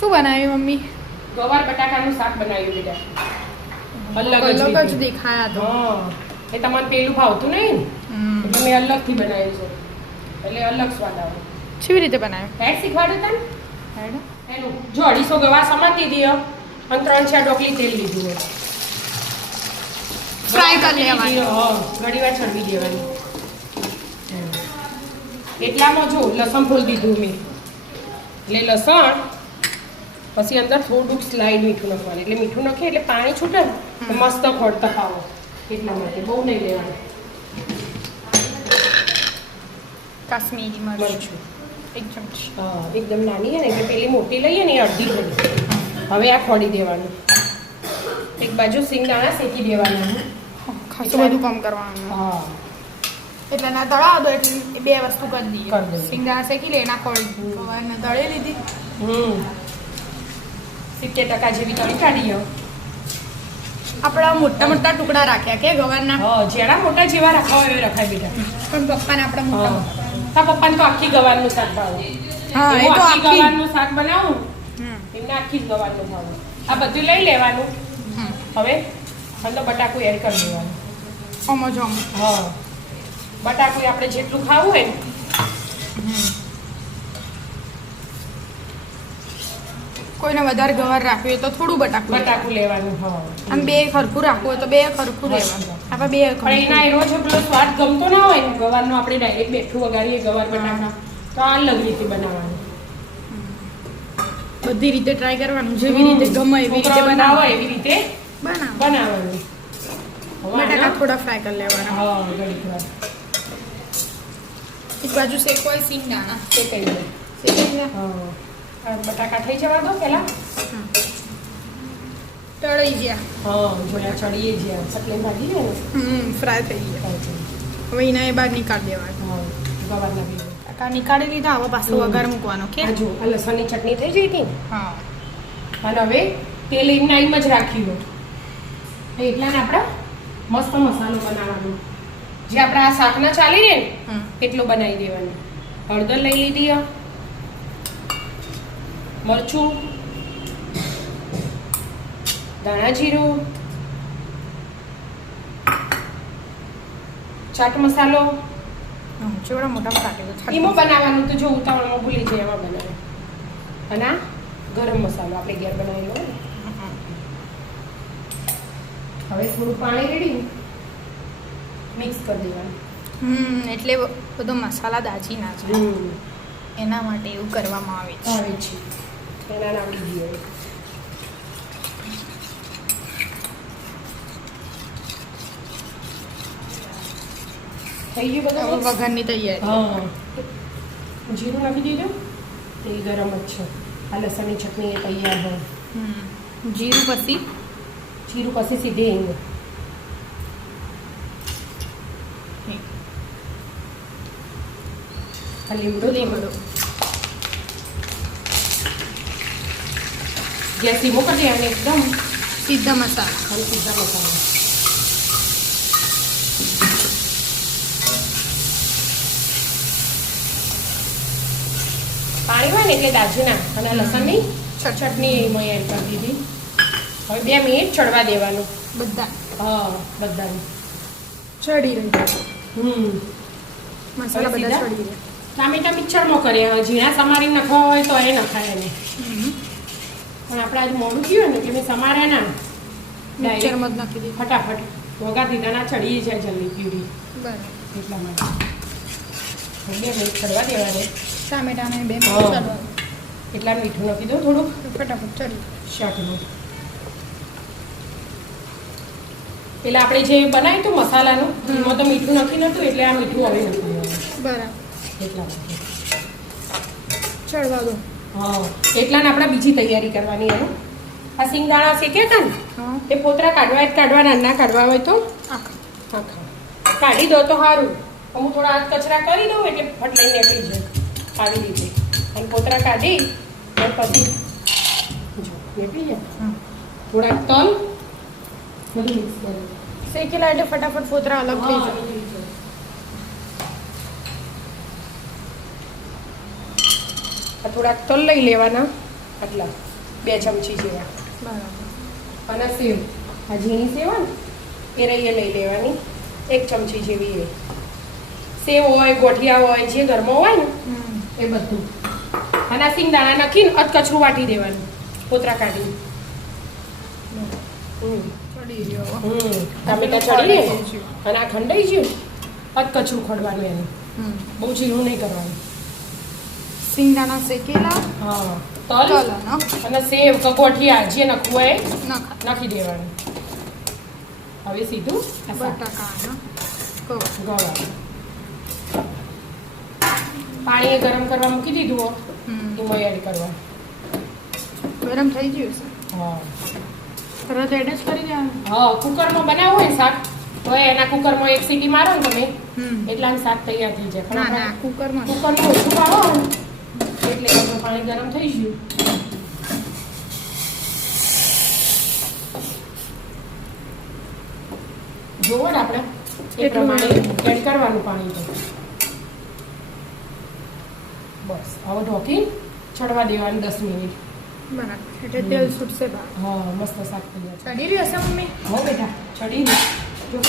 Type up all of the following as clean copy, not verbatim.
શું બનાવ્યું મમ્મી? ગવાર બટાકાનું શાક બનાવ્યું બેટા. અલગ જ દેખાયા તો. હા એ તમને પેલું ભાવતું નહીં ને એટલે મેં અલગથી બનાવ્યું છે એટલે અલગ સ્વાદ આવે. કેવી રીતે બનાવ્યું? હેડ શીખવાડ્યું તને હેડ એનું જો 250 ગવાર સમાતી દીધી અને 3-4 ડોકલી તેલ લીધું હોય. ફ્રાય કરી લેવાની. હા ઘણી વાર ચડવી દેવાની. એટલામાં જો લસણ ફોલ દીધું મેં એટલે લસણ પછી અંદર થોડુંક સ્લાઈડ મીઠું નાખવાનું એટલે મીઠું નાખીએ એટલે પાણી છૂટે ને તો મસ્ત ખોડતા ખાવો એટલા માટે બહુ નહીં લેવાનું. કાશ્મીરી મરચું મરચું એક ચમચી. હા એકદમ નાની છે ને એટલે પેલી મોટી લઈએ ને એ અડધી થોડી. હવે આ ખોડી દેવાનું. એક બાજુ સિંગદાણા શેકી દેવાના. ખાસું બધું કામ કરવાનું. હા એટલે ના તળાવ દો એટલે બે વસ્તુ કરી દઈએ. કરી દઈએ. સિંગદાણા શેકી લે એના ખોળી ગવારને તળી લીધી. 70% જેવી તળી કાઢી લો. આપણા મોટા મોટા ટુકડા રાખ્યા કે ગવારના. હા જેના મોટા જેવા રાખવા હોય એવા રખાય બેટા. પણ પપ્પાને આપણે મોટા મોટા. તારા પપ્પાને તો આખી ગવારનું શાક ભાવે. હા એ તો આખી ગવારનું શાક બનાવું એમને આખી જ ગવારનું ભાવે. આ બધું લઈ લેવાનું. હવે અંદર બટાકું એડ કરી દેવાનું. અમો જો હા બટાકું આપણે જેટલું ખાવું હોય ને કોઈને વધારે ગવાર રાખવી હોય તો થોડું બટાકું લેવાનું. હા આમ બે ખરખું રાખવું હોય તો બે ખરખું લેવાનું. આપણે બે પણ એના એનો જો પેલો સ્વાદ ગમતો ના હોય ને ગવારનો આપણે ડાયરેક્ટ બેઠું વગાડીએ ગવાર બટાકા તો આ અલગ રીતે બનાવવાનું. બધી રીતે ટ્રાય કરવાનું જેવી રીતે ગમે એવી રીતે બનાવો એવી રીતે બનાવવાનું. બટાકા થોડા ફ્રાય કરી લેવાના. હા ઘડીક વાર એક બાજુ શેકવાય સિંગદાણા શેકાઈ જાય. શેકાઈ જાય. હા બટાકા થઈ જવા દો પેલા. તળાઈ ગયા. હા જોયા ચડીએ જ્યાં એટલે ભાજી જાય ને ફ્રાય થઈ ગયા. હવે એના એ બહાર નીકાળી દેવાના. હા ગવારના બી બટાકા નીકાળી લીધા. હવે પાછો વઘાર મૂકવાનો કે જો આ લસણની ચટણી થઈ જઈ હતી ને હા અને હવે તેલ એમના એમ જ રાખ્યું એટલા ને આપણે મસ્ત મસાલો બનાવવાનો જે આપણા આ શાકના ચાલી રહે ને એટલો બનાવી દેવાનો. હળદર લઈ લીધી, મરચું, ધાણા જીરું, ચાટ મસાલો ચેવડા મોટા કાઢી એમાં બનાવવાનું તો જો ઉતાવળમાં ભૂલી જાય એમાં બનાવે. અને આ ગરમ મસાલો આપણે ઘેર બનાવેલો હોય ને. હવે થોડું પાણી રેડી મિક્સ કરી દેવાનું. એટલે બધો મસાલા દાજી ના જાય એના માટે એવું કરવામાં આવે છે. એના નાખી દઈએ. થઈ ગયું બધું વઘારની તૈયારી. હા જીરું નાખી દીધું. તેલ ગરમ જ છે. આ લસણની ચટણી એ તૈયાર હોય. જીરું પછી સીધી હિંગ. લીમડો ગેસ ધીમો કરી દે અને એકદમ સીધા મસાલા. સીધા મસાલા. પાણી હોય ને એટલે દાજીના અને લસણની ચટણી એમાં એડ કરી દીધી. હવે 2 મિનિટ ચડવા દેવાનું બધા. હા બધાને ચડી રહ્યું. મસાલા બધા ચડી રહ્યા. ટામેટા મિક્સરમાં કર્યા. ઝીણા સમારી નખવા હોય તો એ નખાય એને. પણ આપણે આજે મોડું થયું ને કે મેં સમાર્યા ના મિક્સરમાં જ નાખી દીધું. ફટાફટ વગા દીધા ના ચડીએ જાય જલ્દી પ્યુરી બરાબર. એટલા માટે 2 મિનિટ ચડવા દેવાને. ટામેટાને 2 મિનિટ ચડવા એટલા મીઠું નાખી દો થોડું ફટાફટ ચડી શાકનું. પેલા આપણે જે બનાવ્યું હતું મસાલાનું એમાં તો મીઠું નાખી નતું એટલે આ મીઠું હવે નથી દેવાનું. બરાબર. એટલા માટે ચડવા દો. હા એટલાને આપણે બીજી તૈયારી કરવાની એનું. આ સિંગદાણા શેક્યા હતા ને એ પોતરા કાઢવાના ના કાઢવા હોય તો આખા કાઢી દો તો સારું. હું થોડા હાથ કચરા કરી દઉં એટલે ફટ લઈને નીકળી જાય આવી રીતે. અને પોતરા કાઢી અને પછી જો નીકળી જાય. થોડાક તલ બધું મિક્સ કરી શેકેલા એટલે ફટાફટ ફોતરા અલગ થઈ જાય. થોડાક તલ લઈ લેવાના આટલા 2 ચમચી જેવા. બરાબર. અને સેવ આ ઝીણી સેવ હોય ને એ રહીએ લઈ લેવાની 1 ચમચી જેવી એ સેવ હોય ગોઠિયા હોય જે ઘરમાં હોય ને એ બધું. અને આ સિંગદાણા નાખીને અધકચરું વાટી દેવાનું પોતરા કાઢી. ચડી ગયો. ટામેટા ચડી ગયું અને આ ખંડાઈ ગયું અધકચરું ખોડવાનું એનું. બહુ ઝીણું નહીં કરવાનું. સિંગદાણા શેકેલા. હા તલ તલ અને સેવ કે ગોઠિયા જે નાખવું હોય એ નખા. નાખી દેવાનું. હવે સીધું આ શાક. બટાકા ગળા પાણી ગરમ કરવા મૂકી દીધું હો એમાં એડ કરવા. ગરમ થઈ ગયું છે. હા તરત એડ જ કરી દેવાનું. હા કુકરમાં બનાવવું હોય શાક તો એના કુકરમાં 1 સીટી મારો ને તમે એટલાનું શાક તૈયાર થઈ જાય. ના પણ ના કુકરમાં કુકરમાં ઓછું પાવો ને એટલે એમાં પાણી ગરમ થઈ ગયું. જોવો ને આપણે એ પ્રમાણે એડ કરવાનું પાણી તો બસ હવે ઢોકી ચડવા દેવાનું 10 મિનિટ. બરાબર એટલે તેલ છૂટશે બહાર. હા મસ્ત શાક તૈયાર છે. ચડી રહ્યું હશે મમ્મી. હો બેટા ચડી જો.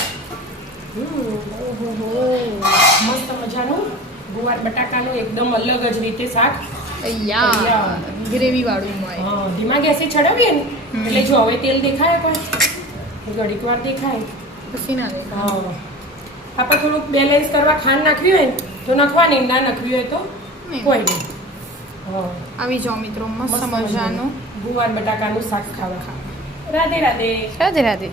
મસ્ત મજાનું ગુવાર બટાકાનું એકદમ અલગ જ રીતે શાક. તૈયાર ગ્રેવી વાળું હોય. હા ધીમા ગેસે ચડાવીએ ને એટલે જો હવે તેલ દેખાય કોઈ ઘડીક વાર દેખાય. પછી ના દે. હા આપણે થોડુંક બેલેન્સ કરવા ખાંડ નાખવી હોય ને તો નાખવાની ના નાખવી હોય તો કોઈ નહીં. હા આવી જાઓ મિત્રો મસ્ત મજાનું ગુવાર બટાકાનું શાક ખાવા. રાધે રાધે. રાધે રાધે.